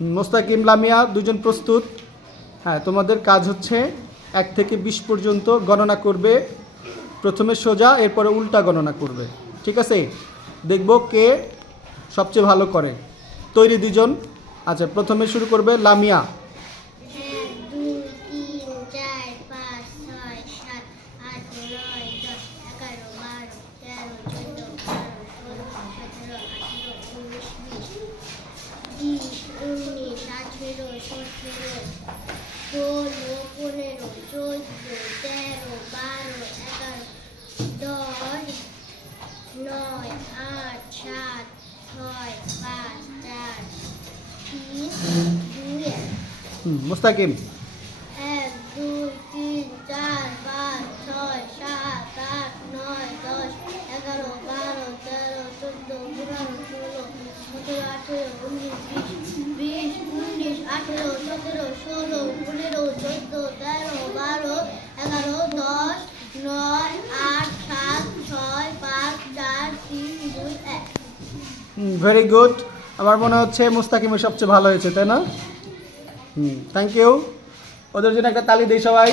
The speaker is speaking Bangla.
মোস্তাকিম লামিয়া, দুজন প্রস্তুত। হ্যাঁ তোমাদের কাজ হচ্ছে এক থেকে বিশ পর্যন্ত গণনা করবে। প্রথমে সোজা, এরপরে উল্টা গণনা করবে। ঠিক আছে? দেখব কে সবচেয়ে ভালো করে। তৈরি দুজন। আচ্ছা প্রথমে শুরু করবে লামিয়া এক দুই তিন চার পাঁচ ছয় সাত আট নয় দশ এগারো বারো তেরো চোদ্দ পনেরো ষোলো সতেরো আঠেরো উনিশ বিশ বিশ উনিশ আঠেরো সতেরো ষোলো পনেরো চোদ্দ তেরো বারো এগারো দশ নয় আট সাত ছয় পাঁচ চার তিন দুই মোস্তাকিম এক দুই তিন চার পাঁচ ছয় সাত আট নয় দশ এগারো বারো তেরো চোদ্দ পনেরো ষোলো সতেরো আঠেরো উনিশ বিশ বিশ উনিশ আঠেরো সতেরো ষোলো পনেরো চোদ্দ তেরো বারো এগারো দশ নয় আট সাত ছয় পাঁচ চার তিন দুই এক ভেরি গুড আমার মনে হচ্ছে মুস্তাকিমের সবচেয়ে ভালো হয়েছে, তাই না? হুম থ্যাংক ইউ ওদের জন্য একটা তালি দিই সবাই।